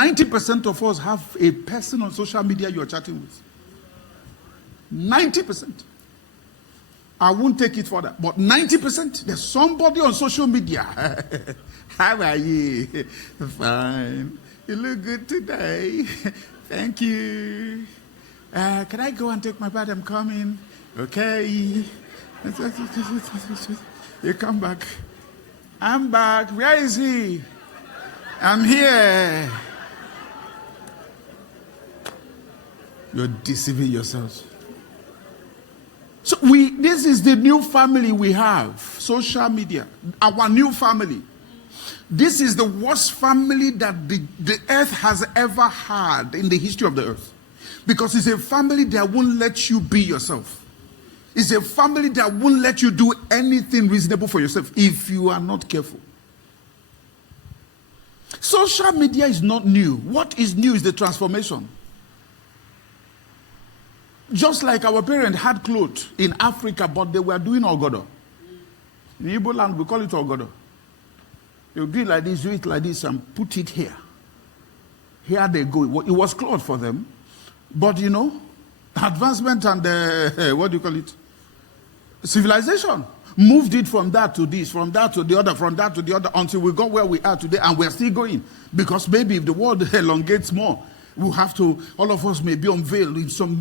90% of us have a person on social media you're chatting with. 90%. I won't take it further, but 90%, there's somebody on social media. How are you? Fine. You look good today. Thank you. Can I go and take my bath? I'm coming. Okay. You come back. I'm back. Where is he? I'm here. You're deceiving yourselves. So this is the new family we have, social media, our new family. This is the worst family that the earth has ever had in the history of the earth. Because it's a family that won't let you be yourself. It's a family that won't let you do anything reasonable for yourself if you are not careful. Social media is not new. What is new is the transformation. Just like our parents had clothes in Africa, but they were doing ogodo. In Igbo land, we call it ogodo. You do it like this, and put it here. Here they go. It was cloth for them. But advancement and what do you call it? Civilization moved it from that to this, from that to the other, from that to the other, until we got where we are today, and we're still going. Because maybe if the world elongates more, we'll have to, all of us may be unveiled in some,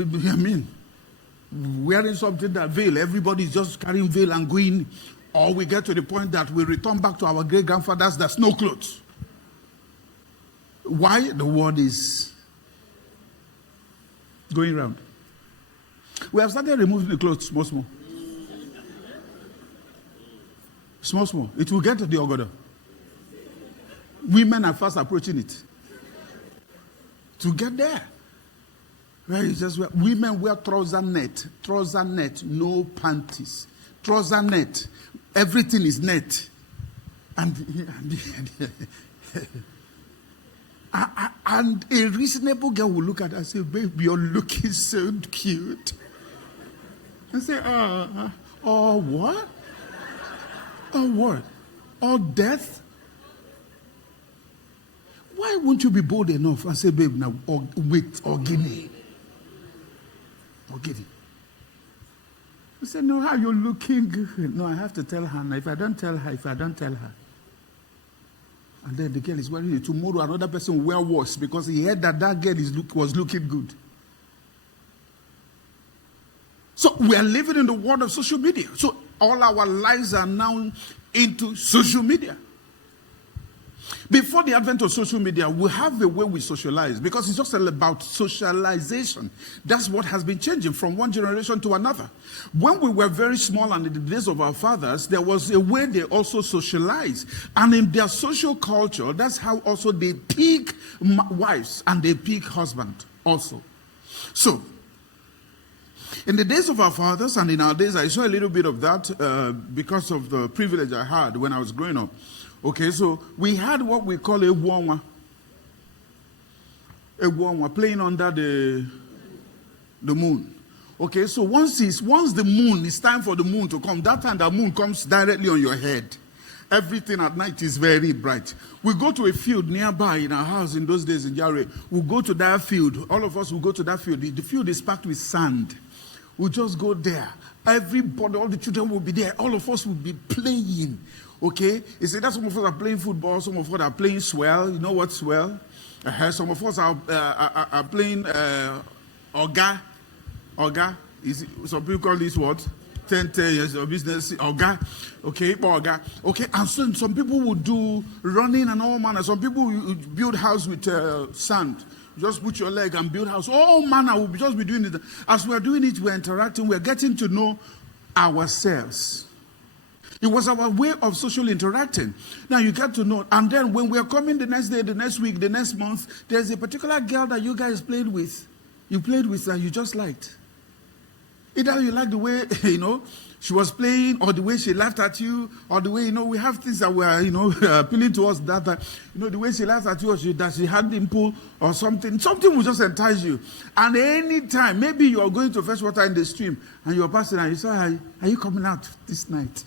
wearing something that veil. Everybody's just carrying veil and going. Or we get to the point that we return back to our great-grandfathers, there's no clothes. Why? The world is going round. We have started removing the clothes small, small. Small, small. It will get to the ogodo. Women are fast approaching it. To get there. Where it's just women wear trouser net, no panties. Trouser net. Everything is net. And a reasonable girl will look at her and say, baby, you're looking so cute. And say, oh, what? Oh, what? Oh, death? Why won't you be bold enough and say, babe, now, or wait, or give me? Or give it. You say, no, how you're looking good. No, I have to tell her. Now, if I don't tell her. And then the girl is wearing it. Tomorrow, another person will wear worse because he heard that girl was looking good. So we are living in the world of social media. So all our lives are now into social media. Before the advent of social media, we have the way we socialize because it's just all about socialization. That's what has been changing from one generation to another. When we were very small and in the days of our fathers, there was a way they also socialized. And in their social culture, that's how also they pick wives and they pick husband also. So, in the days of our fathers and in our days, I saw a little bit of that because of the privilege I had when I was growing up. Okay, so we had what we call a wonwa playing under the moon. Okay, so once the moon, it's time for the moon to come. That time the moon comes directly on your head. Everything at night is very bright. We go to a field nearby in our house in those days in Jare. We'll go to that field. All of us will go to that field. The field is packed with sand. We'll just go there. Everybody, all the children will be there. All of us will be playing. Okay? You see, that some of us are playing football. Some of us are playing swell. You know what swell? Some of us are playing Oga. Oga. Some people call this what? 10 years of business. Oga. Okay? Oga. Okay? And so some people will do running and all manner. Some people will build house with sand. Just put your leg and build house. All manner will just be doing it. As we're doing it, we're interacting. We're getting to know ourselves. It was our way of socially interacting. Now you get to know. And then when we're coming the next day, the next week, the next month, there's a particular girl that you guys played with. You played with her, you just liked. Either you like the way, she was playing, or the way she laughed at you, or the way, we have things that were, appealing to us that, the way she laughed at you, or that she had dimple, or something. Something will just entice you. And any time, maybe you are going to fetch water in the stream, and you're passing, and you say, are you coming out this night?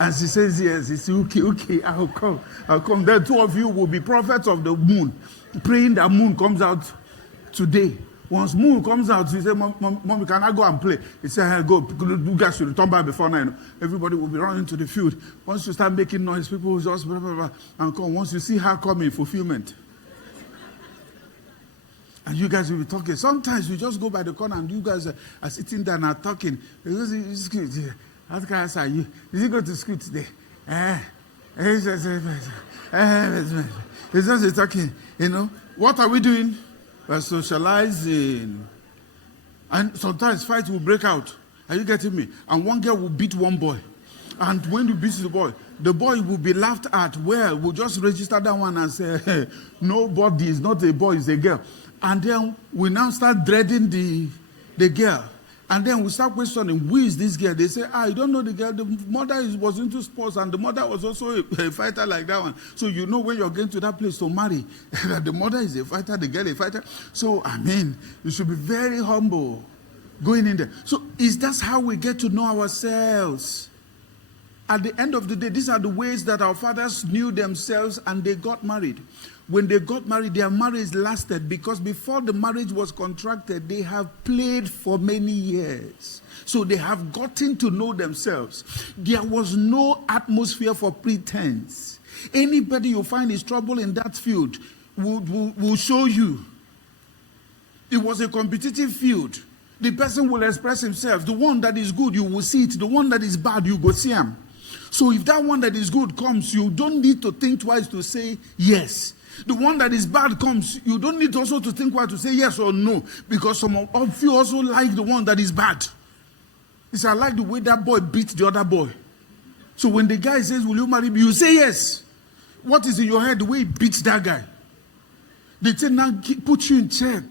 And she says, yes. He says, okay, I'll come. Then two of you will be prophets of the moon, praying that moon comes out today. Once moon comes out, she said, Mommy, can I go and play? He said, hey, go. You guys should return back before 9. Everybody will be running to the field. Once you start making noise, people will just blah, blah, blah, and come. Once you see her coming, fulfillment. And you guys will be talking. Sometimes you just go by the corner and you guys are sitting there and are talking. Ask her, are you? Did you go to school today? It's just talking. What are we doing? We're socializing. And sometimes fights will break out. Are you getting me? And one girl will beat one boy. And when you beat the boy will be laughed at. Well, we'll just register that one and say, hey, nobody is not a boy, it's a girl. And then we now start dreading the girl. And then we start questioning, who is this girl? They say, I don't know the girl. The mother was into sports, and the mother was also a fighter like that one. So you know when you're going to that place to marry, that the mother is a fighter, the girl is a fighter. So, you should be very humble going in there. So is that how we get to know ourselves? At the end of the day, these are the ways that our fathers knew themselves and they got married. When they got married, their marriage lasted because before the marriage was contracted, they have played for many years. So they have gotten to know themselves. There was no atmosphere for pretense. Anybody you find is trouble in that field will show you. It was a competitive field. The person will express himself. The one that is good, you will see it. The one that is bad, you go see him. So if that one that is good comes, you don't need to think twice to say yes. The one that is bad comes, you don't need also to think twice to say yes or no, because some of you also like the one that is bad. It's I like the way that boy beat the other boy. So when the guy says, will you marry me? You say yes. What is in your head? The way he beats that guy. They say now put you in check.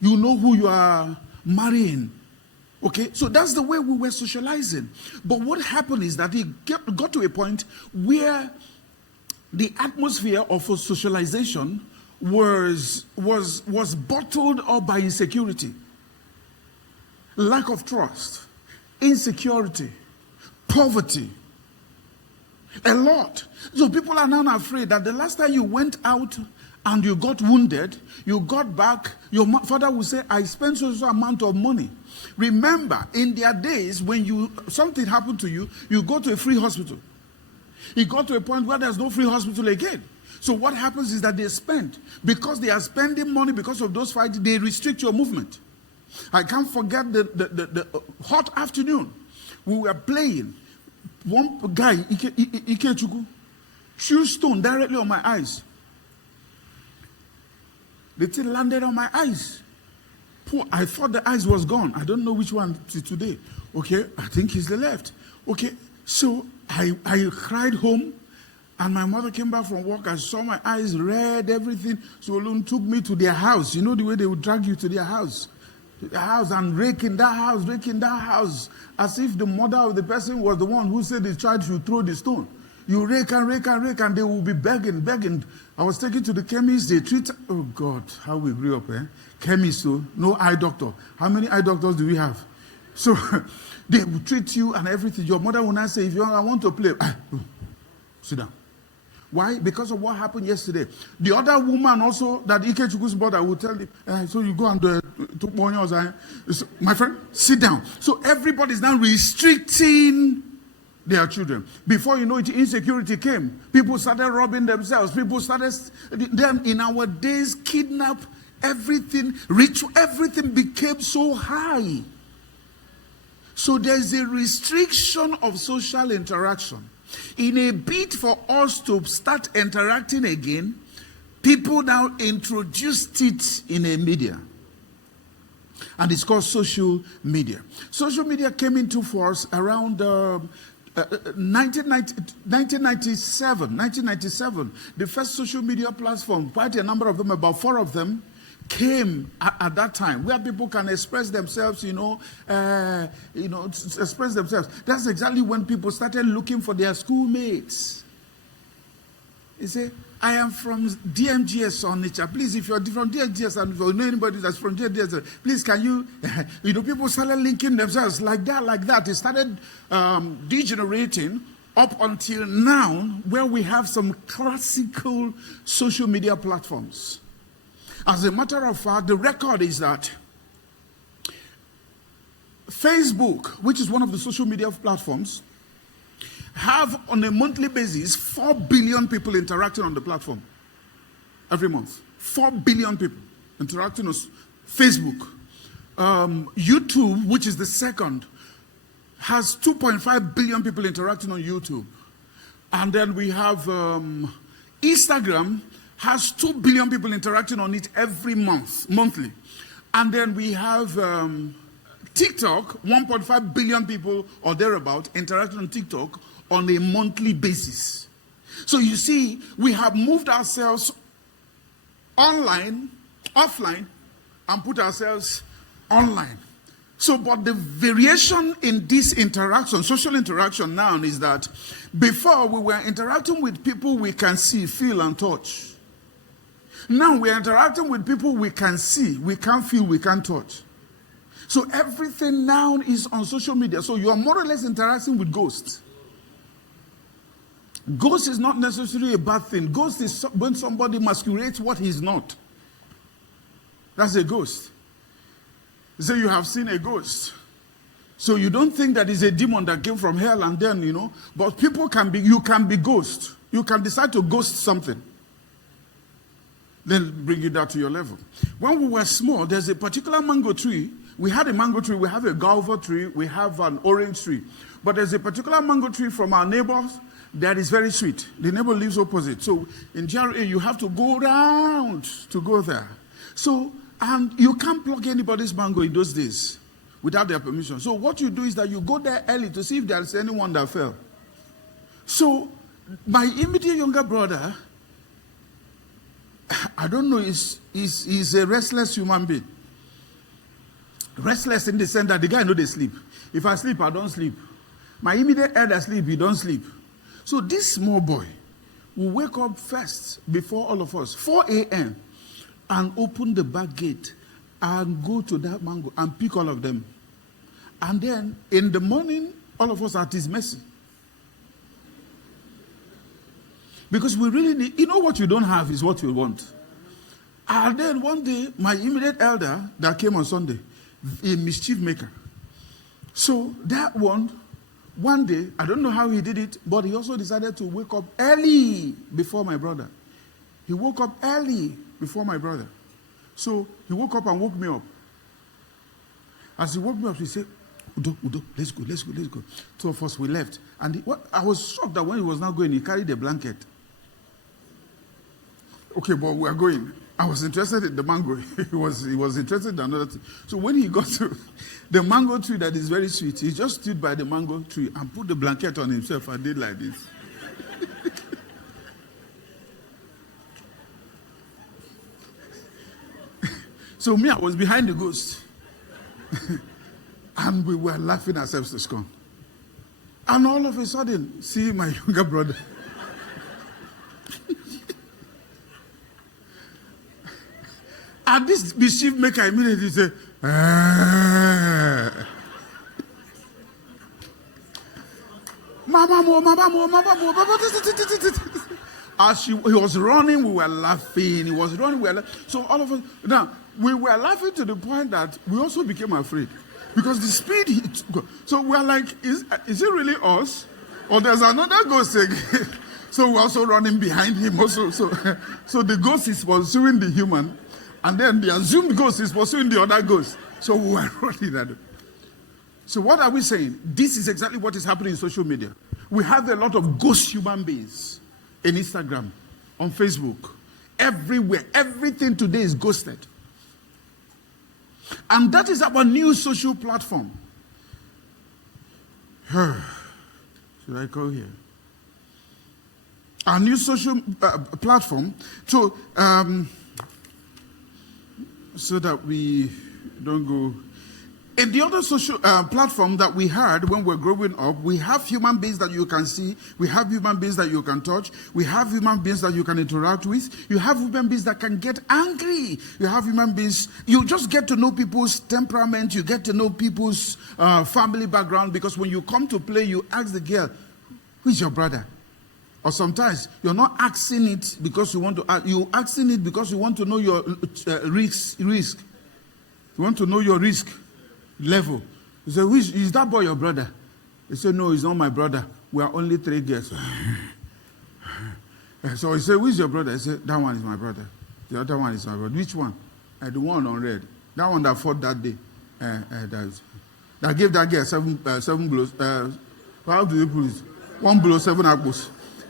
You know who you are marrying. Okay, so that's the way we were socializing. But what happened is that it got to a point where the atmosphere of socialization was bottled up by insecurity, lack of trust, insecurity, poverty, a lot. So people are now afraid that the last time you went out and you got wounded, you got back, your father will say, I spent so amount of money. Remember, in their days, when something happened to you, you go to a free hospital. It got to a point where there's no free hospital again. So what happens is that they spend. Because they are spending money because of those fights, they restrict your movement. I can't forget the hot afternoon. We were playing. One guy, Ikechukwu, threw stone directly on my eyes. The thing landed on my eyes. I thought the eyes was gone. I don't know which one today. Okay, I think it's the left. Okay, so I cried home, and my mother came back from work. I saw my eyes red, everything. So Olun took me to their house. You know the way they would drag you to their house. The house and raking that house, as if the mother of the person was the one who said the child should throw the stone. You rake, and they will be begging. I was taken to the chemist. They treat, oh God, how we grew up, eh? Chemist, so no eye doctor. How many eye doctors do we have? So they will treat you and everything. Your mother will not say, if you want, I want to play. Sit down. Why? Because of what happened yesterday. The other woman also, that Ikechukwu's brother will tell him, so you go and took money. My friend, sit down. So everybody is now restricting their children. Before you know it, insecurity came. People started robbing themselves. People started, then in our days, kidnap, everything, ritual, everything became so high. So there's a restriction of social interaction. In a bid for us to start interacting again, people now introduced it in a media. And it's called social media. Social media came into force around 1997. The first social media platform, quite a number of them, about 4 of them, came at that time, where people can express themselves, express themselves. That's exactly when people started looking for their schoolmates. You say, I am from DMGS on nature. Please, if you're from DMGS and if you know anybody that's from DMGS, please can you, people started linking themselves like that. It started degenerating up until now, where we have some classical social media platforms. As a matter of fact, the record is that Facebook, which is one of the social media platforms, have on a monthly basis 4 billion people interacting on the platform every month. 4 billion people interacting on Facebook. YouTube, which is the second, has 2.5 billion people interacting on YouTube. And then we have Instagram, has 2 billion people interacting on it every monthly. And then we have TikTok, 1.5 billion people or thereabout interacting on TikTok on a monthly basis. So you see, we have moved ourselves online, offline, and put ourselves online. So, but the variation in this interaction, social interaction now, is that before we were interacting with people we can see, feel, and touch. Now we are interacting with people we can see, we can feel, we can touch. So everything now is on social media. So you are more or less interacting with ghosts. Ghost is not necessarily a bad thing. Ghost is when somebody masquerades what he's not. That's a ghost. Say you have seen a ghost. So you don't think that it's a demon that came from hell and then, but people you can be ghost. You can decide to ghost something. Then bring it down to your level. When we were small, there's a particular mango tree. We had a mango tree, we have a guava tree, we have an orange tree. But there's a particular mango tree from our neighbors that is very sweet. The neighbor lives opposite. So in GRA, you have to go around to go there. So, and you can't pluck anybody's mango in those days without their permission. So what you do is that you go there early to see if there's anyone that fell. So my immediate younger brother, I don't know, is a restless human being. Restless in the sense that the guy know they sleep. If I sleep, I don't sleep. My immediate elder sleep, he don't sleep. So this small boy will wake up first before all of us, 4 a.m., and open the back gate and go to that mango and pick all of them. And then in the morning, all of us are at his mercy. Because we really need, what you don't have is what you want. And then one day, my immediate elder that came on Sunday, a mischief maker. So that one day, I don't know how he did it, but he also decided to wake up early before my brother. He woke up early before my brother. So he woke up and woke me up. As he woke me up, he said, Udo, let's go. Two of us, we left. And I was shocked that when he was not going, he carried a blanket. Okay, but we are going. I was interested in the mango. He was interested in another thing. So when he got to the mango tree that is very sweet, he just stood by the mango tree and put the blanket on himself and did like this. So me, I was behind the ghost. And we were laughing ourselves to scorn. And all of a sudden, see my younger brother. And this mischief maker immediately said, Mama. As he was running, we were laughing. He was running, we were laughing. So all of us, now, we were laughing to the point that we also became afraid. Because the speed he took. So we are like, is it really us? Or there's another ghost again? So we're also running behind him also. So the ghost is pursuing the human. And then the assumed ghost is pursuing the other ghost. So we were running at it. So what are we saying? This is exactly what is happening in social media. We have a lot of ghost human beings in Instagram, on Facebook, everywhere. Everything today is ghosted. And that is our new social platform. Should I go here? Our new social platform. So that we don't go. In the other social platform that we had when we were growing up, we have human beings that you can see. We have human beings that you can touch. We have human beings that you can interact with. You have human beings that can get angry. You have human beings. You just get to know people's temperament. You get to know people's family background. Because when you come to play, you ask the girl, Who is your brother? Or sometimes you're not asking it because you want to ask. You're asking it because you want to know your risk. You want to know your risk level. You say, is that boy your brother? He said, no, he's not my brother. We are only 3 girls. So he said, who is your brother? I said, that one is my brother. The other one is my brother. Which one? The one on red. That one that fought that day. That gave that girl 7 blows. How do you put it? 1 blow, 7 apples.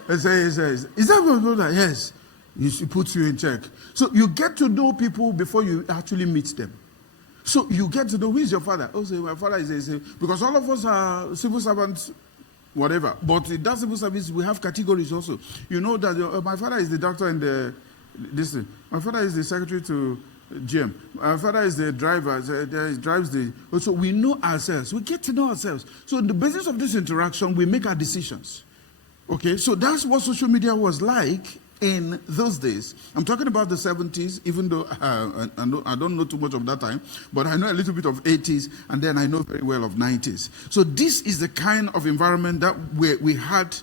He says, is that your brother? Yes. He puts you in check. So you get to know people before you actually meet them. So you get to know, who is your father? Oh, say, my father is because all of us are civil servants, whatever. But in that civil service, we have categories also. You know that my father is the doctor and this thing. My father is the secretary to GM. My father is the driver. He drives the. So we know ourselves. We get to know ourselves. So on the basis of this interaction, we make our decisions. Okay, so that's what social media was like in those days. I'm talking about the 70s, even though I don't know too much of that time, but I know a little bit of 80s, and then I know very well of 90s. So this is the kind of environment that we had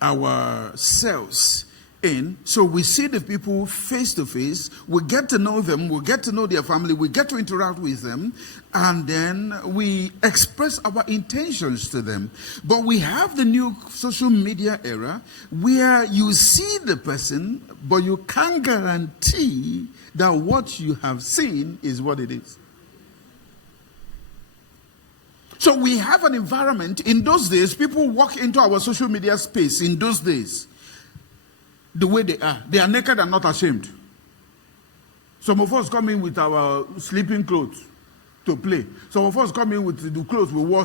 ourselves in. So we see the people face to face, we get to know them, we get to know their family, we get to interact with them, and then we express our intentions to them. But we have the new social media era where you see the person, but you can't guarantee that what you have seen is what it is. So we have an environment. In those days, people walk into our social media space in those days the way they are. They are naked and not ashamed. Some of us come in with our sleeping clothes to play. Some of us come in with the clothes we wore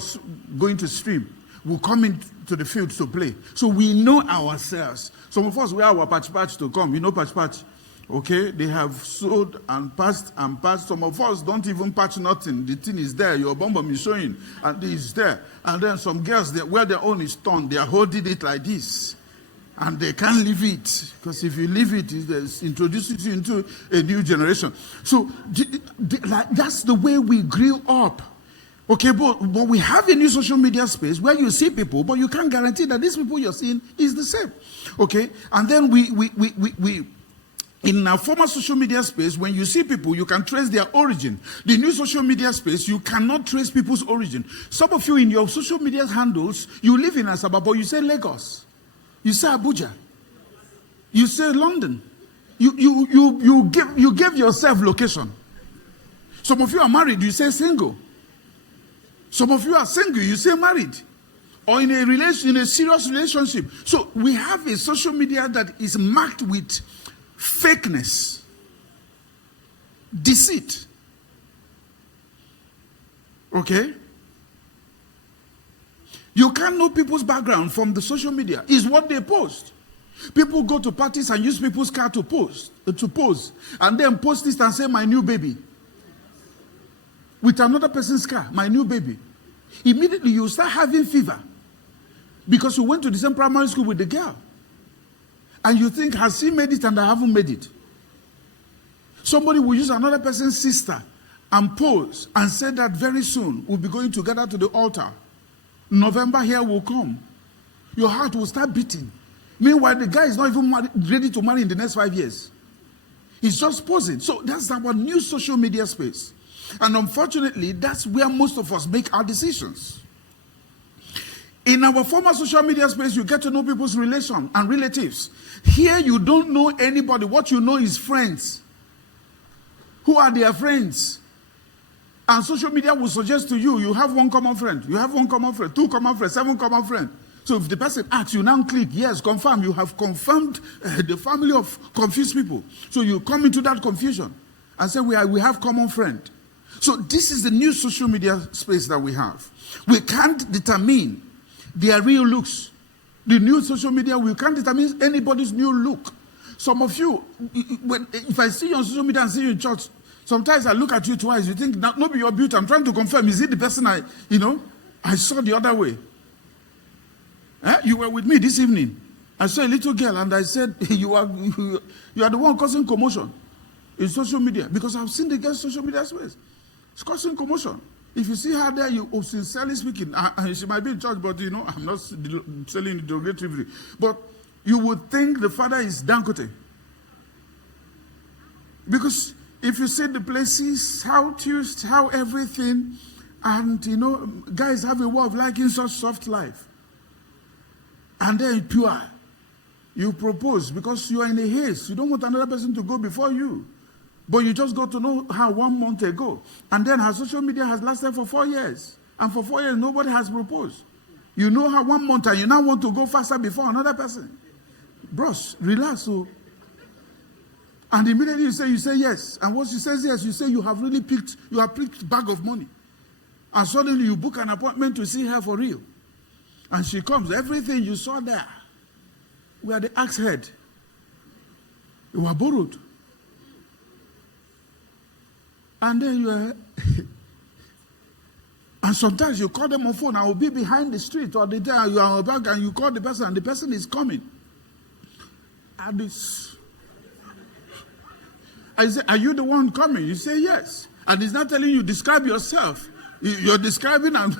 going to stream. We come into the field to play. So we know ourselves. Some of us wear our patch to come. You know patch. Okay? They have sewed and passed and passed. Some of us don't even patch nothing. The thing is there. Your bum is showing. And it's there. And then some girls, where their own is torn, they are holding it like this. And they can't leave it, because if you leave it, it introduces you into a new generation. So that's the way we grew up. Okay, but we have a new social media space where you see people, but you can't guarantee that these people you're seeing is the same. Okay, and then we in our former social media space, when you see people, you can trace their origin. The new social media space, you cannot trace people's origin. Some of you in your social media handles, you live in Asaba, but you say Lagos. You say Abuja. You say London. You give yourself location. Some of you are married, you say single. Some of you are single, you say married. Or in a serious relationship. So we have a social media that is marked with fakeness, deceit. Okay? You can't know people's background from the social media. It's what they post. People go to parties and use people's car to pose, and then post it and say, my new baby. With another person's car, my new baby. Immediately you start having fever because you went to the same primary school with the girl. And you think, has she made it and I haven't made it? Somebody will use another person's sister and pose and say that very soon we'll be going together to the altar. November here will come. Your heart will start beating. Meanwhile, the guy is not even ready to marry in the next 5 years. He's just posing. So that's our new social media space. And unfortunately, that's where most of us make our decisions. In our former social media space, you get to know people's relation and relatives. Here, you don't know anybody. What you know is friends. Who are their friends? And social media will suggest to you, you have one common friend. You have one common friend, 2 common friends, 7 common friends. So if the person asks, you now click, yes, confirm. You have confirmed the family of confused people. So you come into that confusion and say, we have common friend. So this is the new social media space that we have. We can't determine their real looks. The new social media, we can't determine anybody's new look. Some of you, if I see you on social media and see you in church, sometimes I look at you twice. You think, no, be your beauty. I'm trying to confirm. Is it the person I saw the other way? You were with me this evening. I saw a little girl and I said, you are the one causing commotion in social media. Because I've seen the girl's social media space. It's causing commotion. If you see her there, you sincerely speaking, she might be in church, but I'm not selling it derogatively. But you would think the father is Dangote. Because if you see the places, how toast, how everything, and guys have a way of liking such soft life. And then pure. You propose because you are in a haste. You don't want another person to go before you. But you just got to know her 1 month ago. And then her social media has lasted for 4 years. And for 4 years, nobody has proposed. You know her 1 month and you now want to go faster before another person. Bros, relax. So. And immediately you say yes. And once she says yes, you say you have picked bag of money. And suddenly you book an appointment to see her for real. And she comes. Everything you saw there, we are the axe head. You were borrowed. And then you are, and sometimes you call them on phone. I will be behind the street, or the day you are back and you call the person, and the person is coming. And this, I say, are you the one coming? You say yes. And he's not telling you, describe yourself. You're describing, I'm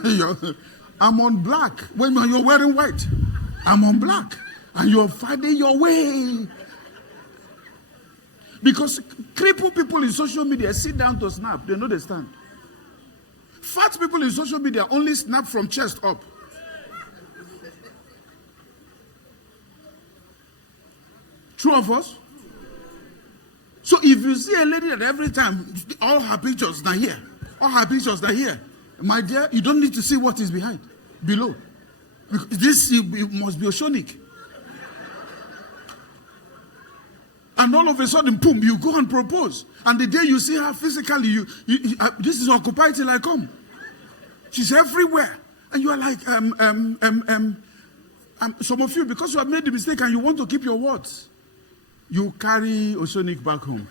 on black. When you're wearing white, I'm on black. And you're finding your way. Because crippled people in social media sit down to snap. They know they stand. Fat people in social media only snap from chest up. True of us? So if you see a lady that every time, all her pictures are here. All her pictures are here. My dear, you don't need to see what is below. This must be oceanic. And all of a sudden, boom, you go and propose. And the day you see her physically, this is occupied till I come. She's everywhere. And you are like, some of you, because you have made the mistake and you want to keep your words, you carry oceanic back home.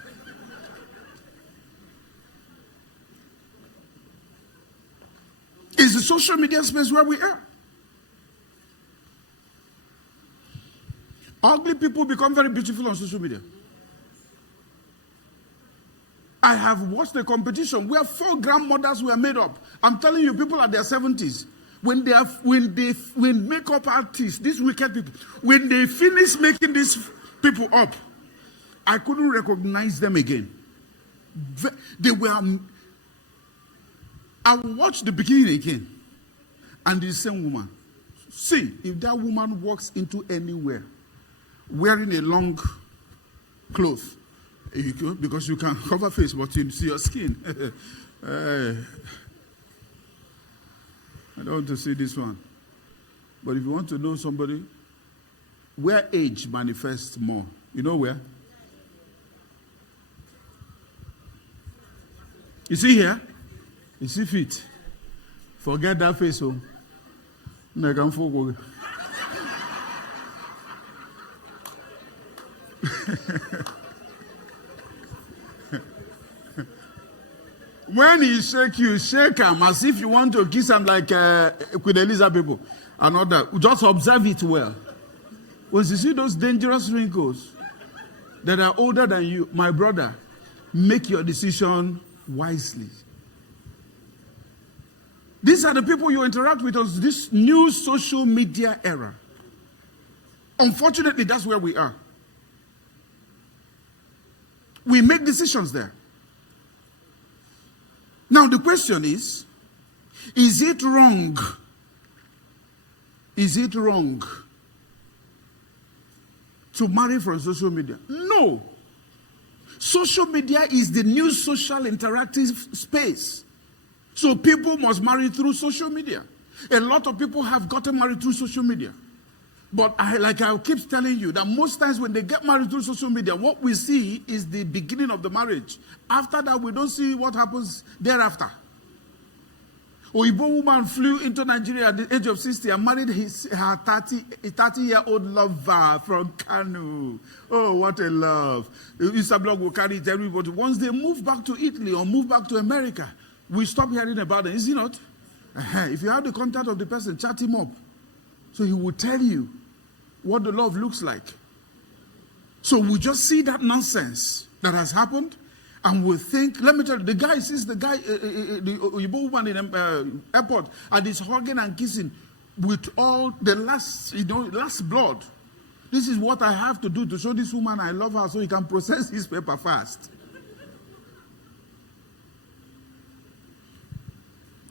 It's the social media space where we are. Ugly people become very beautiful on social media. I have watched a competition where 4 grandmothers were made up. I'm telling you, people at their 70s, when makeup artists, these wicked people, when they finish making these people up, I couldn't recognize them again. I watched the beginning again, and the same woman. See, if that woman walks into anywhere, wearing a long cloth, because you can cover face, but you see your skin. I don't want to see this one. But if you want to know somebody, where age manifests more, you know where? You see here? You see feet? Forget that face. Oh. When he shake you, shake him as if you want to kiss him like Queen Elizabeth people and all that. Just observe it well. Once you see those dangerous wrinkles that are older than you, my brother, make your decision wisely. These are the people you interact with on this new social media era. Unfortunately, that's where we are. We make decisions there. Now the question is it wrong? Is it wrong to marry from social media? No. Social media is the new social interactive space. So people must marry through social media. A lot of people have gotten married through social media. But I keep telling you that most times when they get married through social media, what we see is the beginning of the marriage. After that, we don't see what happens thereafter. Oyibo woman flew into Nigeria at the age of 60 and married her 30-year-old lover from Kano. Oh, what a love. The Easter blog will carry it everybody. Once they move back to Italy or move back to America, we stop hearing about it. Is it not? If you have the contact of the person, chat him up. So he will tell you what the love looks like. So we just see that nonsense that has happened, And we think, let me tell you, the guy sees the guy, the Igbo woman in the airport, and is hugging and kissing with all the last blood. This is what I have to do to show this woman I love her so he can process his paper fast.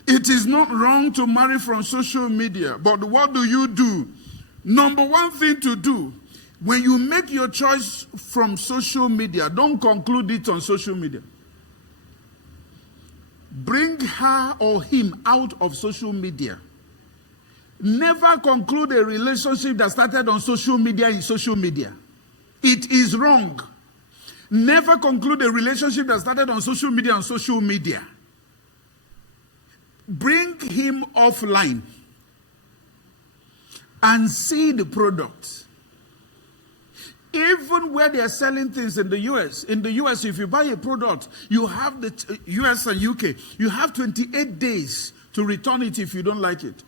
It is not wrong to marry from social media, but what do? Number one thing to do, when you make your choice from social media, don't conclude it on social media. Bring her or him out of social media. Never conclude a relationship that started on social media in social media. It is wrong. Never conclude a relationship that started on social media on social media. Bring him offline and see the product. Even where they are selling things in the US, if you buy a product, you have the US and UK, you have 28 days to return it if you don't like it.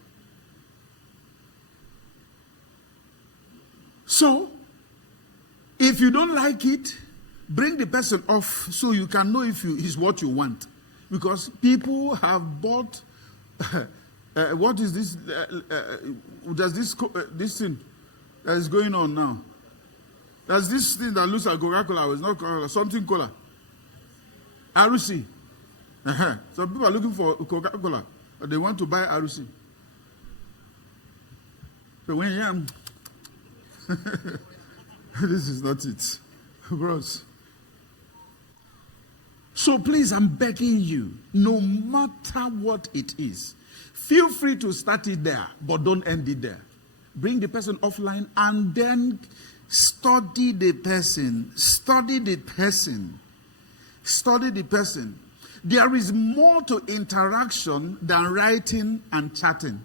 So, if you don't like it, bring the person off so you can know if it's what you want. Because people have bought, what is this? There's this thing that is going on now. There's this thing that looks like Coca-Cola. It's not Coca-Cola, something cola. Arusi. Some people are looking for Coca-Cola, but they want to buy Arusi. So when you this is not it, bros. So please, I'm begging you, no matter what it is, feel free to start it there, but don't end it there. Bring the person offline and then study the person. Study the person. Study the person. There is more to interaction than writing and chatting.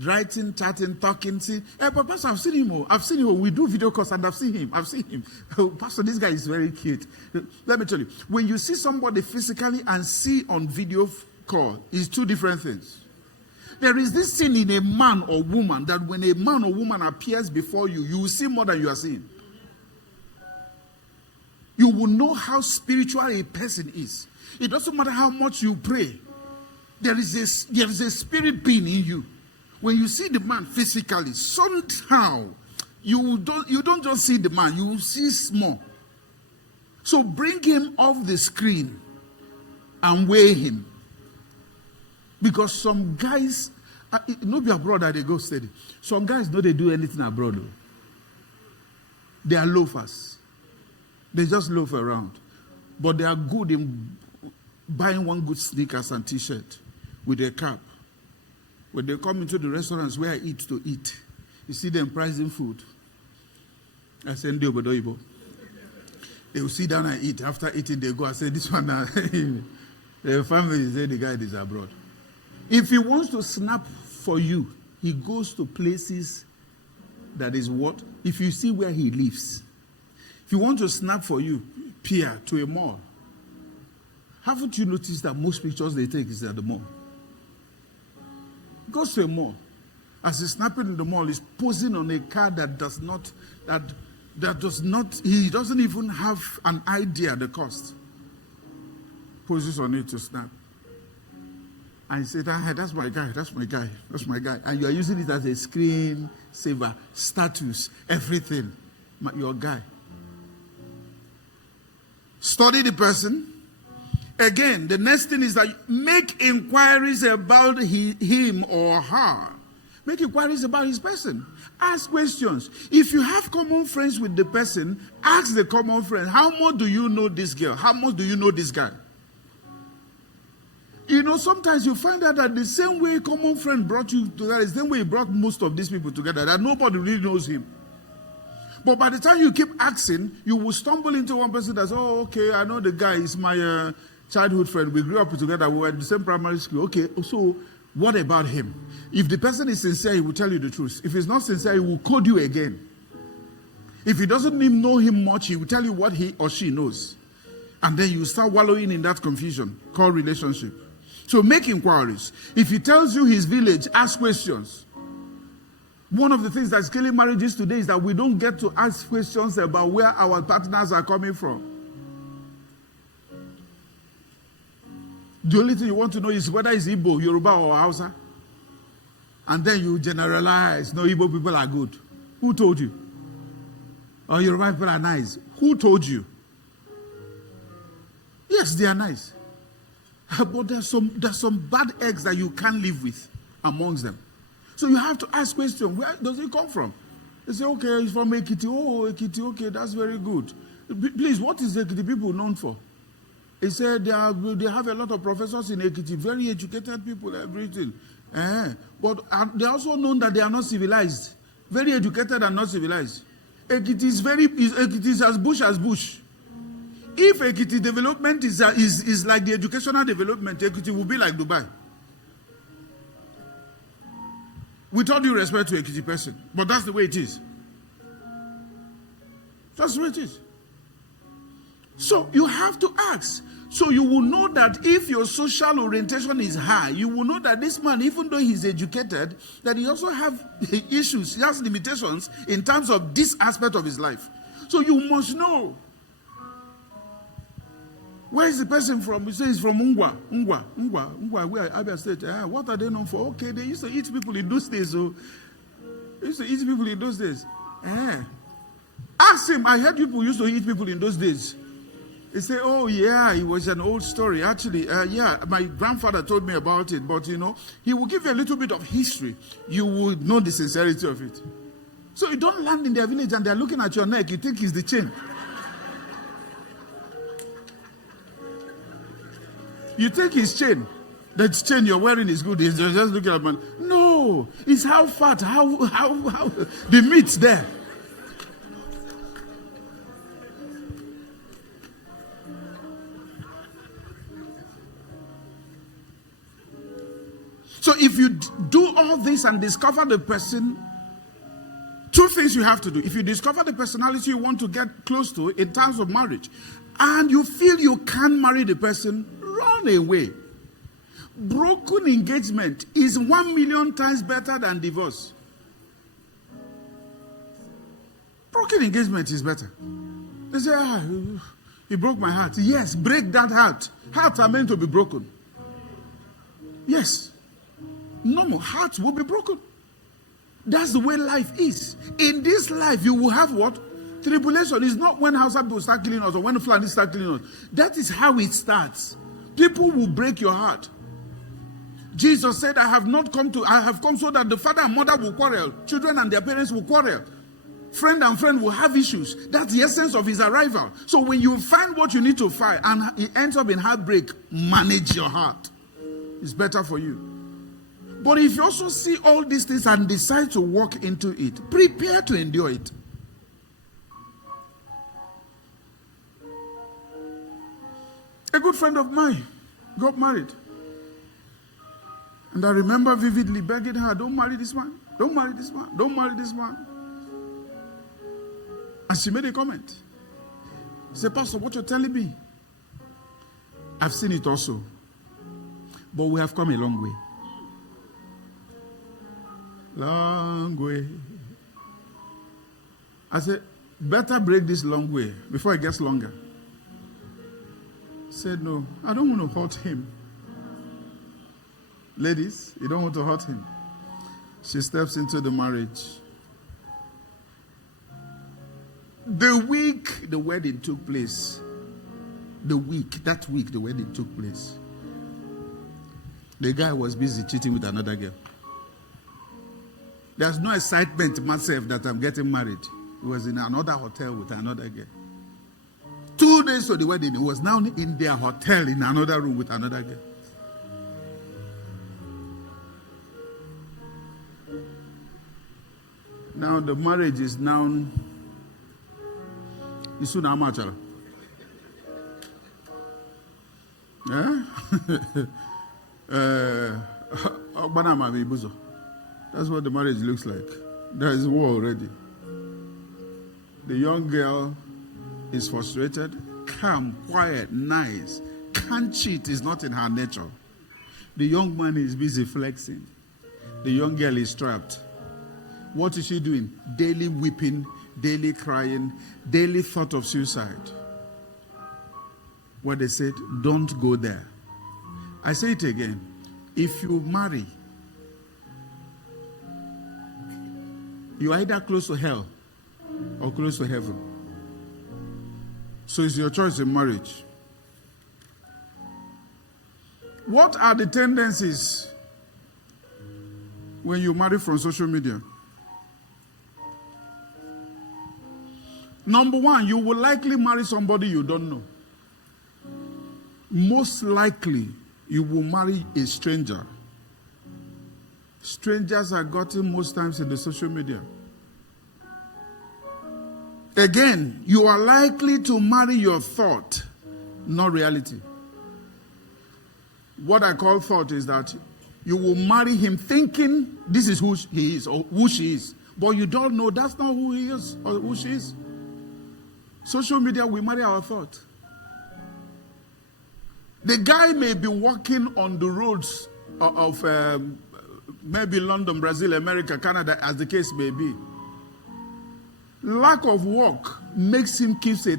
Writing, chatting, talking. See, but Pastor, I've seen him. I've seen him. We do video calls and I've seen him. Oh, Pastor, this guy is very cute. Let me tell you, when you see somebody physically and see on video call, it's two different things. There is this thing in a man or woman that when a man or woman appears before you, you will see more than you are seeing. You will know how spiritual a person is. It doesn't matter how much you pray. There is a spirit being in you. When you see the man physically, somehow you don't just see the man, you see small. So bring him off the screen and weigh him. Because some guys, no be abroad that they go steady. Some guys know they do anything abroad. Though. They are loafers. They just loaf around. But they are good in buying one good sneakers and t-shirt with a cap. When they come into the restaurants where I eat to eat, you see them pricing food. I send you Obodoibo. They will sit down and eat. After eating, they go and say, this one, the family say the guy is abroad. If he wants to snap for you, he goes to places that is what? If you see where he lives. If you want to snap for you, peer to a mall. Haven't you noticed that most pictures they take is at the mall? Goes to a mall. As he's snapping in the mall, he's posing on a car that does not, he doesn't even have an idea the cost. Poses on it to snap. And he said, that's my guy, that's my guy, that's my guy. And you are using it as a screen saver, status, everything. Your guy. Study the person. Again, the next thing is that make inquiries about him or her. Make inquiries about his person. Ask questions. If you have common friends with the person, ask the common friend, how much do you know this girl? How much do you know this guy? You know, sometimes you find out that the same way common friend brought you together is the same way he brought most of these people together, that nobody really knows him. But by the time you keep asking, you will stumble into one person that's, oh, okay, I know the guy is my childhood friend. We grew up together. We were at the same primary school. Okay, so what about him? If the person is sincere, he will tell you the truth. If he's not sincere, he will code you again. If he doesn't even know him much, he will tell you what he or she knows. And then you start wallowing in that confusion called relationship. So make inquiries. If he tells you his village, ask questions. One of the things that's killing marriages today is that we don't get to ask questions about where our partners are coming from. The only thing you want to know is whether it's Igbo, Yoruba, or Hausa. And then you generalize, no, Igbo people are good. Who told you? Or Yoruba people are nice. Who told you? Yes, they are nice. But there's some bad eggs that you can't live with amongst them. So you have to ask questions. Where does it come from? They say, okay, it's from Ekiti. Oh, Ekiti, okay, that's very good. Please, what is Ekiti people known for? They say they have a lot of professors in Ekiti, very educated people, everything. But they are also known that they are not civilized. Very educated and not civilized. Ekiti is as bush. If Ekiti development is like the educational development, Ekiti will be like Dubai. With all due respect to Ekiti person, but that's the way it is. That's the way it is. So you have to ask. So you will know that if your social orientation is high, you will know that this man, even though he's educated, that he also has issues, he has limitations in terms of this aspect of his life. So you must know. Where is the person from? He says he's from Ungwa, where Abia State. What are they known for? Okay, they used to eat people in those days. So they used to eat people in those days. Ask him. I heard people used to eat people in those days. He said, oh yeah, it was an old story. Actually, yeah, my grandfather told me about it. But you know, he will give you a little bit of history. You will know the sincerity of it. So you don't land in their village and they're looking at your neck. You think it's the chain. You think his chain, that chain you're wearing is good. He's just looking at man. No, it's how fat, how the meat's there. So if you do all this and discover the person, two things you have to do. If you discover the personality you want to get close to in terms of marriage, and you feel you can't marry the person, run away. Broken engagement is 1 million times better than divorce. Broken engagement is better. They say, he broke my heart. Yes, break that heart. Hearts are meant to be broken. Yes. Normal hearts will be broken. That's the way life is. In this life, you will have what? Tribulation. Is not when Hausa people start killing us or when the Fulani start killing us. That is how it starts. People will break your heart. Jesus said, I have come so that the father and mother will quarrel. Children and their parents will quarrel. Friend and friend will have issues. That's the essence of his arrival. So when you find what you need to find and it ends up in heartbreak, manage your heart. It's better for you. But if you also see all these things and decide to walk into it, prepare to endure it. A good friend of mine got married. And I remember vividly begging her, don't marry this man. Don't marry this man. Don't marry this man. And she made a comment. She said, Pastor, what you're telling me, I've seen it also. But we have come a long way. Long way. I said, better break this long way before it gets longer. Said, no, I don't want to hurt him. Ladies, you don't want to hurt him. She steps into the marriage. The week the wedding took place, the week the wedding took place, the guy was busy cheating with another girl. There's no excitement myself that I'm getting married. He was in another hotel with another girl. 2 days to the wedding, he was now in their hotel in another room with another girl. Now the marriage is now Isuna Amachara. That's what the marriage looks like. There is war already. The young girl is frustrated, calm, quiet, nice. Can't cheat is not in her nature. The young man is busy flexing. The young girl is trapped. What is she doing? Daily weeping, daily crying, daily thought of suicide. What they said, don't go there. I say it again. If you marry, you are either close to hell or close to heaven. So it's your choice in marriage. What are the tendencies when you marry from social media? Number one, you will likely marry somebody you don't know. Most likely, you will marry a stranger. Strangers are gotten most times in the social media. Again, you are likely to marry your thought, not reality. What I call thought is that you will marry him thinking this is who he is or who she is. But you don't know that's not who he is or who she is. Social media, we marry our thought. The guy may be walking on the roads of maybe London, Brazil, America, Canada, as the case may be. Lack of work makes him keep a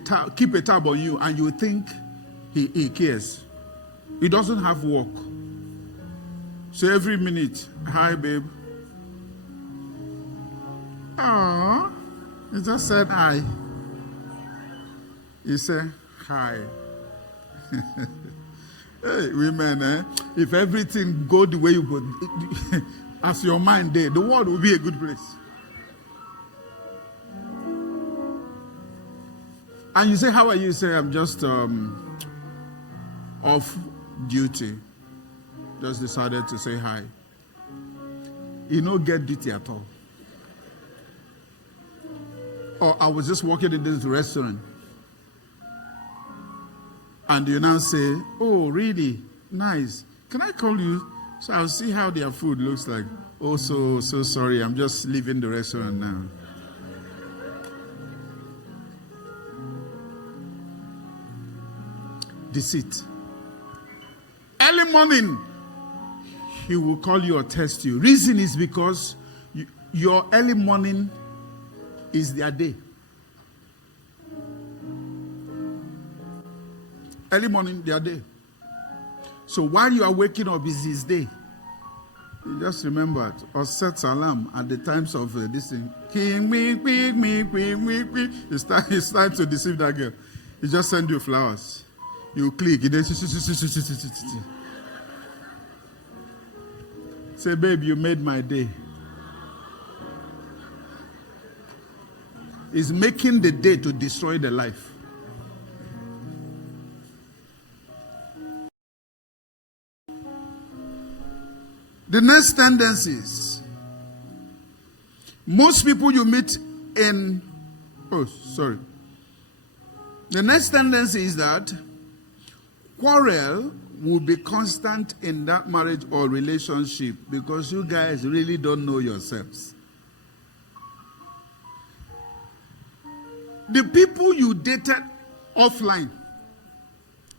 tab on you, and you think he cares. He doesn't have work. So every minute, hi babe. Oh, he just said hi. He said hi. Hey, women, if everything go the way you go, as your mind there, the world will be a good place. And you say, how are you? You say, I'm just off duty. Just decided to say hi. You don't get duty at all. Or I was just walking in this restaurant. And you now say, oh, really? Nice. Can I call you? So I'll see how their food looks like. Oh, so sorry. I'm just leaving the restaurant now. Deceit. Early morning, he will call you or text you. Reason is because your early morning is their day. Early morning, their day. So while you are waking up is his day. You just remember or set alarm at the times of this thing. It's time to deceive that girl. He just send you flowers. You click. Say, babe, you made my day. It's making the day to destroy the life. The next tendencies. Most people you meet in... The next tendency is that quarrel will be constant in that marriage or relationship because you guys really don't know yourselves. The people you dated offline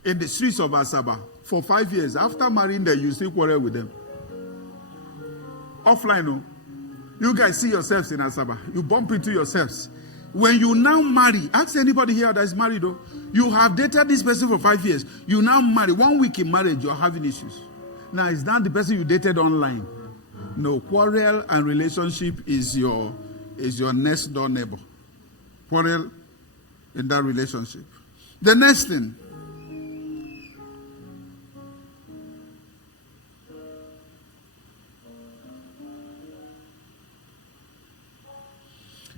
in the streets of Asaba for 5 years, after marrying them, you still quarrel with them. Offline, no. You guys see yourselves in Asaba. You bump into yourselves. When you now marry, ask anybody here that is married, though. You have dated this person for 5 years. You now marry. 1 week in marriage, you're having issues. Now, is that the person you dated online? No, quarrel and relationship is your next door neighbor. Quarrel in that relationship. The next thing.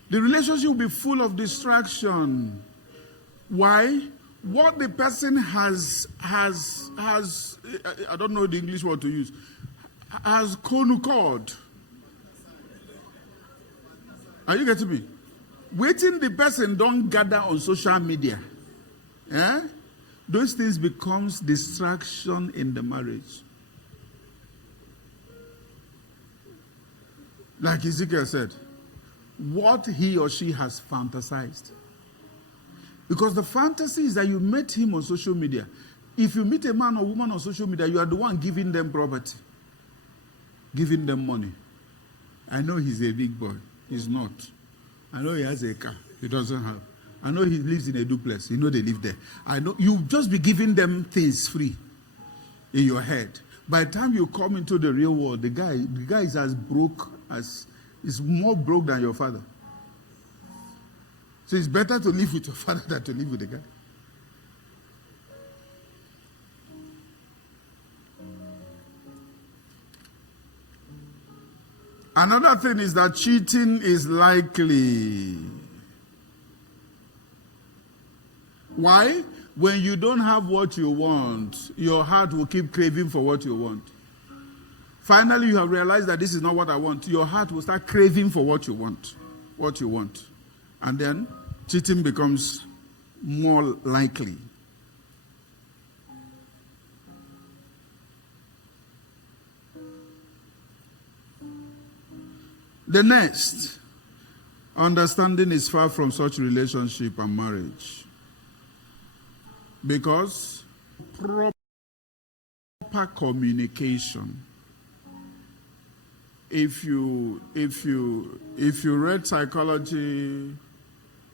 The relationship will be full of distraction. Why? What the person has I don't know the English word to use, has conquered. Are you getting me? Waiting the person don't gather on social media. Those things becomes distraction in the marriage. Like Ezekiel said, what he or she has fantasized. Because the fantasy is that you met him on social media. If you meet a man or woman on social media, you are the one giving them property, giving them money. I know he's a big boy. He's not. I know he has a car. He doesn't have. I know he lives in a duplex. You know they live there. I know you just be giving them things free. in your head. By the time you come into the real world, the guy is as broke as, is more broke than your father. So it's better to live with your father than to live with the guy. Another thing is that cheating is likely. Why? When you don't have what you want, your heart will keep craving for what you want. Finally, you have realized that this is not what I want. Your heart will start craving for what you want. What you want. And then cheating becomes more likely. The next, understanding is far from such relationship and marriage. Because proper communication. If you read psychology,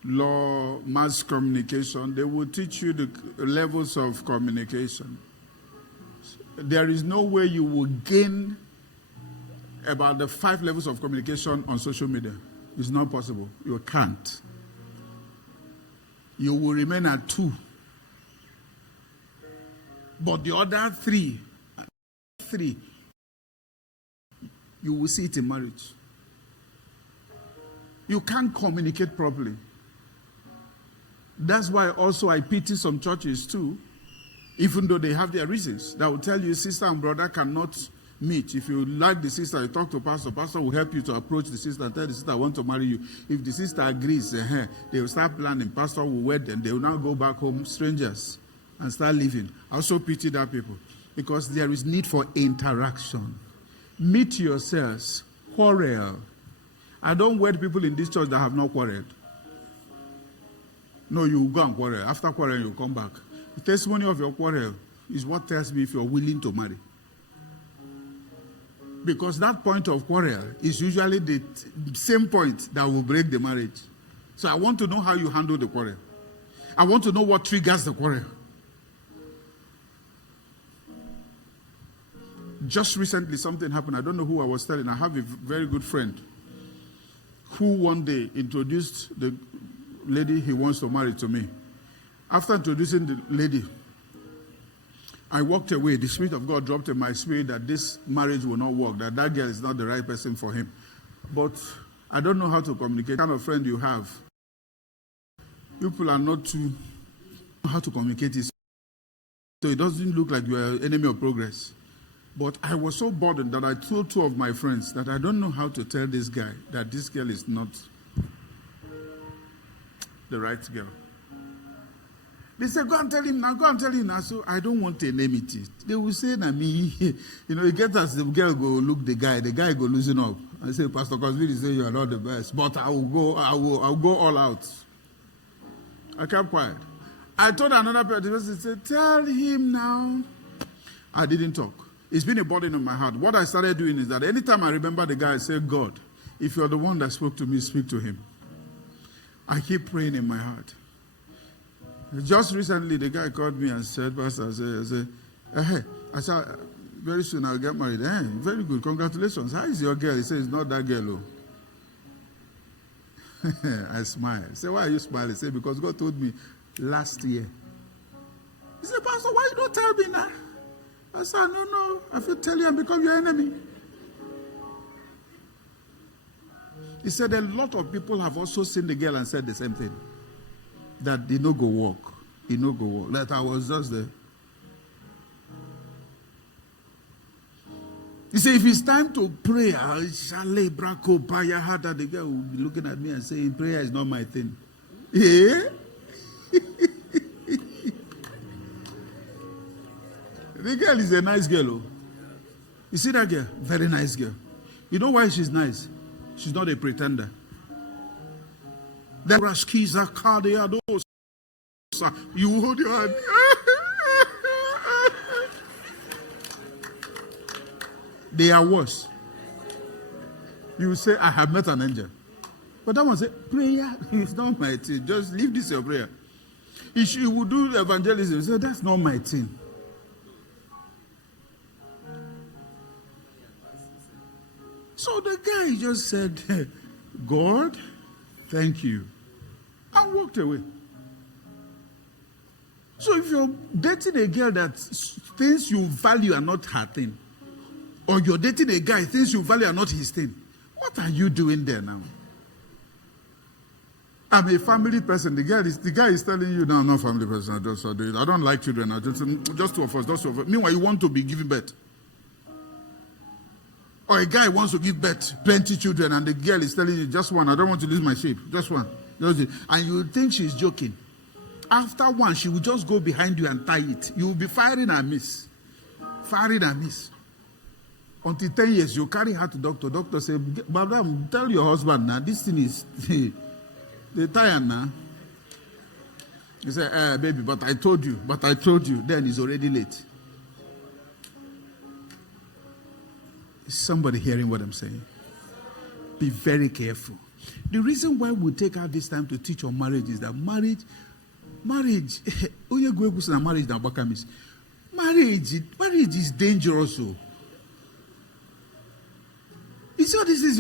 law, mass communication, they will teach you the levels of communication. There is no way you will gain about the 5 levels of communication on social media. It's not possible. You can't. You will remain at 2. But the other 3, you will see it in marriage. You can't communicate properly. That's why also I pity some churches too, even though they have their reasons. That will tell you sister and brother cannot meet. If you like the sister, you talk to pastor. Pastor will help you to approach the sister and tell the sister, I want to marry you. If the sister agrees, they will start planning. Pastor will wed them. They will now go back home, strangers, and start living. I also pity that people because there is need for interaction. Meet yourselves, quarrel. I don't wed people in this church that have not quarreled. No, you go and quarrel. After quarrel, you come back. The testimony of your quarrel is what tells me if you're willing to marry. Because that point of quarrel is usually the same point that will break the marriage. So I want to know how you handle the quarrel. I want to know what triggers the quarrel. Just recently something happened. I don't know who I was telling. I have a very good friend who one day introduced the lady he wants to marry to me. After introducing the lady, I walked away. The Spirit of God dropped in my spirit that this marriage will not work, that girl is not the right person for him. But I don't know how to communicate. The kind of friend you have, people are not too how to communicate it. So it doesn't look like you are an enemy of progress. But I was so burdened that I told 2 of my friends that I don't know how to tell this guy that this girl is not the right girl. They said, go and tell him now, go and tell him now. So I don't want to name it. They will say, na me, it gets as the girl go look the guy go loosen up. I say, Pastor Cosby say you are not the best, but I'll go all out. I kept quiet. I told another person, said, tell him now. I didn't talk. It's been a burden on my heart. What I started doing is that anytime I remember the guy, I say, God, if you're the one that spoke to me, speak to him. I keep praying in my heart. Just recently, the guy called me and said, Pastor, I said, very soon I'll get married. Very good, congratulations. How is your girl? He said, it's not that girl. I smile. I said, why are you smiling? He said, because God told me last year. He said, Pastor, why you don't tell me now? I said, no, I will tell you and become your enemy. He said a lot of people have also seen the girl and said the same thing. That he no go walk. He no go walk. That I was just there. He said, if it's time to pray, the girl will be looking at me and saying, prayer is not my thing. Yeah? The girl is a nice girl. Oh. You see that girl? Very nice girl. You know why she's nice? She's not a pretender. You hold your hand. They are worse. You say, I have met an angel. But that one said, prayer is not my thing. Just leave this your prayer. If she would do evangelism, say, that's not my thing. So the guy just said, God, thank you, and walked away. So if you're dating a girl that things you value are not her thing, or you're dating a guy things you value are not his thing, what are you doing there now? I'm a family person. The guy is telling you, no, I'm not a family person. I don't like children. Just two of us. Meanwhile, you want to be giving birth. Or a guy wants to give birth, plenty children, and the girl is telling you, just one. I don't want to lose my shape. Just one. And you think she's joking. After one, she will just go behind you and tie it. You will be firing and miss. Firing and miss. Until 10 years, you carry her to doctor. Doctor say, Madam, tell your husband now, this thing is... They tie now. He said, baby, but I told you. Then it's already late. Is somebody hearing what I'm saying? Be very careful. The reason why we take out this time to teach on marriage is that marriage, marriage is dangerous. You see what this is?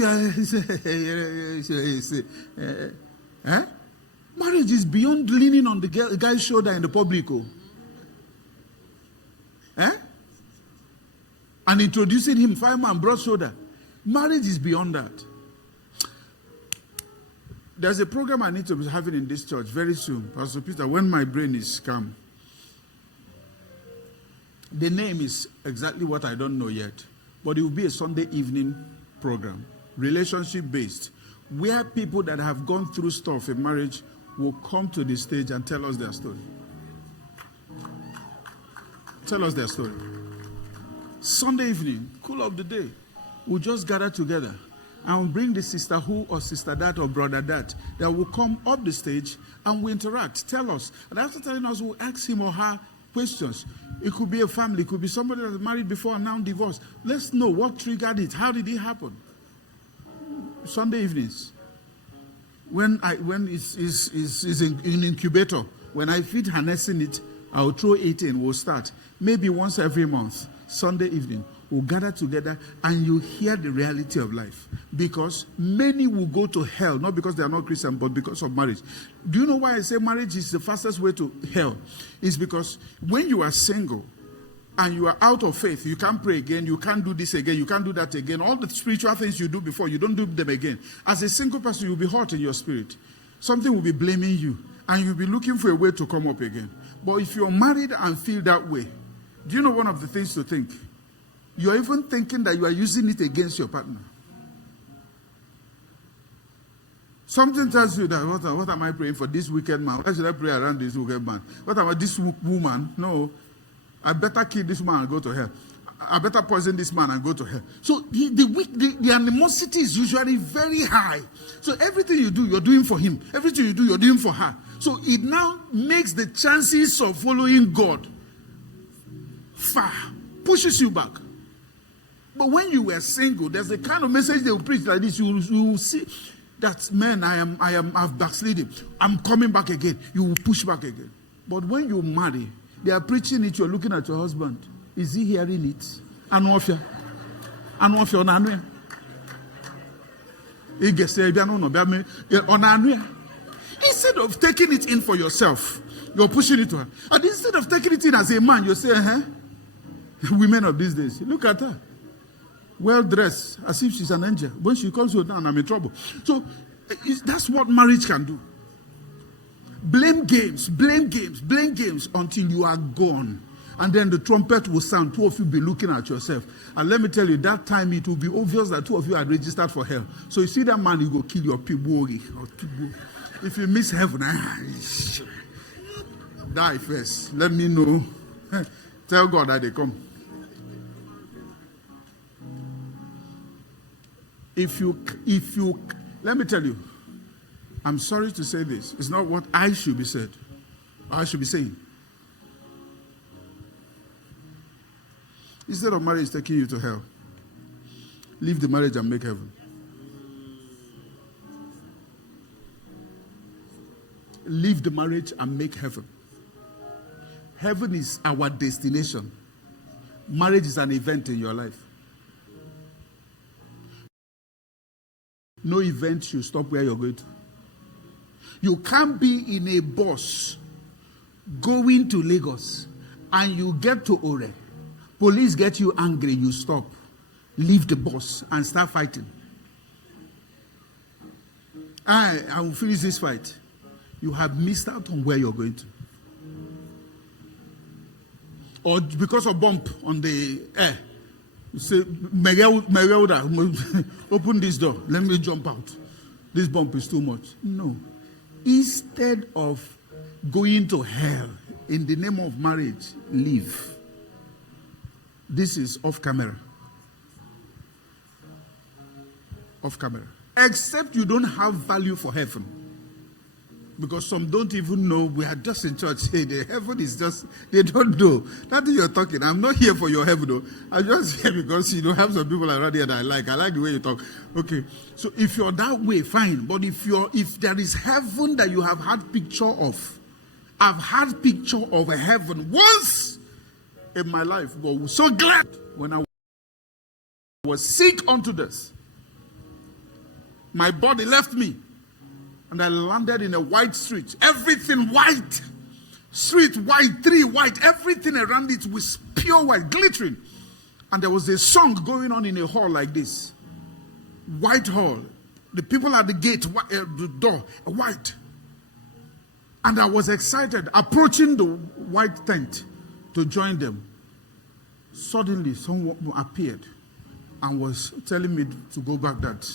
Marriage is beyond leaning on the guy's shoulder in the public. And introducing him, fireman, broad shoulder. Marriage is beyond that. There's a program I need to be having in this church very soon, Pastor Peter, when my brain is calm. The name is exactly what I don't know yet, but it will be a Sunday evening program, relationship-based, where people that have gone through stuff in marriage will come to the stage and tell us their story. Tell us their story. Sunday evening, cool of the day, we'll just gather together and we'll bring the sister who or sister that or brother that will come up the stage and we interact, tell us. And after telling us, we'll ask him or her questions. It could be a family, it could be somebody that was married before and now divorced. Let's know what triggered it, how did it happen. Sunday evenings, when it's in incubator, when I feed harnessing it, I'll throw it in, we'll start. Maybe once every month, Sunday evening, we'll gather together and you hear the reality of life. Because many will go to hell, not because they are not Christian, but because of marriage. Do you know why I say marriage is the fastest way to hell? It's because when you are single and you are out of faith, you can't pray again, you can't do this again, you can't do that again. All the spiritual things you do before, you don't do them again. As a single person, you'll be hurt in your spirit. Something will be blaming you and you'll be looking for a way to come up again. But if you're married and feel that way, do you know one of the things to think? You're even thinking that you are using it against your partner. Something tells you that, what am I praying for this wicked man? Why should I pray around this wicked man? What about this woman? No, I better kill this man and go to hell. I better poison this man and go to hell. So the animosity is usually very high. So everything you do, you're doing for him. Everything you do, you're doing for her. So it now makes the chances of following God far, pushes you back. But when you were single, there's a kind of message they will preach like this. You will see that, man, I've backslidden. I'm coming back again. You will push back again. But when you marry, they are preaching it. You're looking at your husband. Is he hearing it? Anwafia. Instead of taking it in for yourself, you're pushing it to her. And instead of taking it in as a man, you say, women of these days, look at her. Well dressed, as if she's an angel. When she comes to down, I'm in trouble. So that's what marriage can do. Blame games until you are gone. And then the trumpet will sound. Two of you be looking at yourself. And let me tell you, that time it will be obvious that two of you are registered for hell. So you see that man, you go kill your people. If you miss heaven, die first. Let me know. Tell God that they come. If you, let me tell you, I'm sorry to say this. It's not what I should be said. I should be saying. Instead of marriage taking you to hell, leave the marriage and make heaven. Leave the marriage and make heaven. Heaven is our destination. Marriage is an event in your life. No event should stop where you're going to. You can't be in a bus going to Lagos and you get to Ore. Police get you angry, you stop. Leave the bus and start fighting. I will finish this fight. You have missed out on where you're going to. Or because of bump on the air. You say, open this door. Let me jump out. This bump is too much. No. Instead of going to hell in the name of marriage, leave. This is off camera. Off camera. Except you don't have value for heaven. Because some don't even know. We are just in church. Hey, the heaven is just, they don't know. That's what you're talking. I'm not here for your heaven, though. I'm just here because you don't have some people around here that I like. I like the way you talk. Okay. So if you're that way, fine. But if there is heaven that you have had picture of, I've had picture of a heaven once in my life. But I was so glad when I was sick unto death. My body left me. And I landed in a white street. Everything white. Street white, tree white. Everything around it was pure white, glittering. And there was a song going on in a hall like this. White hall. The people at the gate, the door, white. And I was excited, approaching the white tent to join them. Suddenly, someone appeared and was telling me to go back, that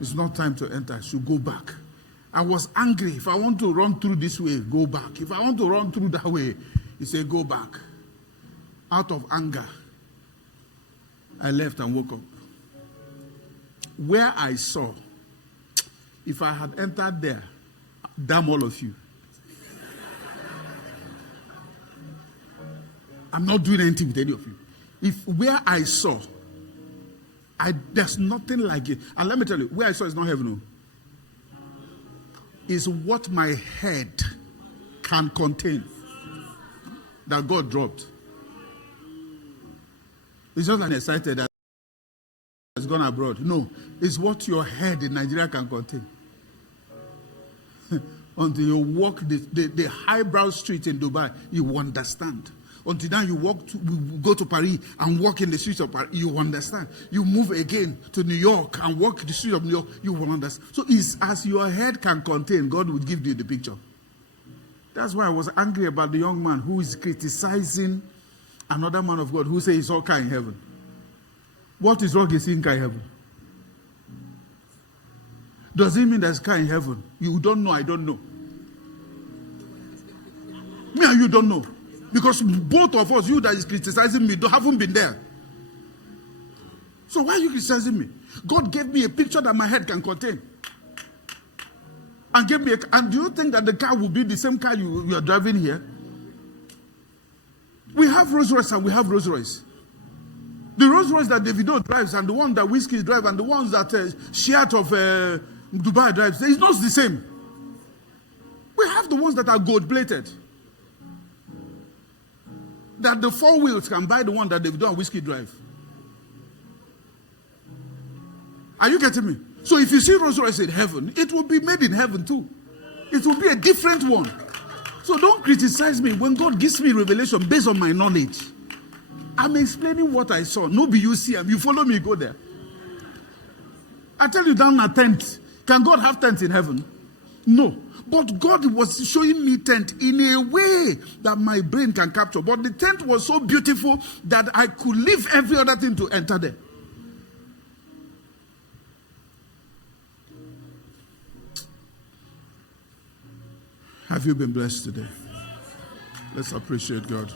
it's not time to enter. I should go back. I was angry. If I want to run through this way, go back. If I want to run through that way, he said, go back. Out of anger, I left and woke up. Where I saw, if I had entered there, damn all of you. I'm not doing anything with any of you. If where I saw, there's nothing like it. And let me tell you, where I saw is not heaven. Is what my head can contain. That God dropped. It's just like excited that has gone abroad. No, it's what your head in Nigeria can contain. Until you walk the highbrow street in Dubai, you understand. Until now you go to Paris and walk in the streets of Paris, you understand. You move again to New York and walk the streets of New York, you will understand. So it's as your head can contain, God will give you the picture. That's why I was angry about the young man who is criticizing another man of God who says he's all car in heaven. What is wrong is in car in heaven? Does it mean there's car in heaven? You don't know, I don't know. Me and you don't know. Because both of us, you that is criticizing me, haven't been there. So why are you criticizing me? God gave me a picture that my head can contain. And and do you think that the car will be the same car you are driving here? We have Rolls Royce and we have Rolls Royce. The Rolls Royce that Davido drives and the one that Whiskey drives and the ones that Shiat of Dubai drives, it's not the same. We have the ones that are gold-plated. That the 4 wheels can buy the one that they've done Whiskey drive. Are you getting me? So if you see Rolls Royce in heaven, it will be made in heaven too. It will be a different one. So don't criticize me when God gives me revelation based on my knowledge. I'm explaining what I saw. No be you see. You follow me, go there. I tell you down a tent. Can God have tents in heaven? No. But God was showing me tent in a way that my brain can capture. But the tent was so beautiful that I could leave every other thing to enter there. Have you been blessed today? Let's appreciate God.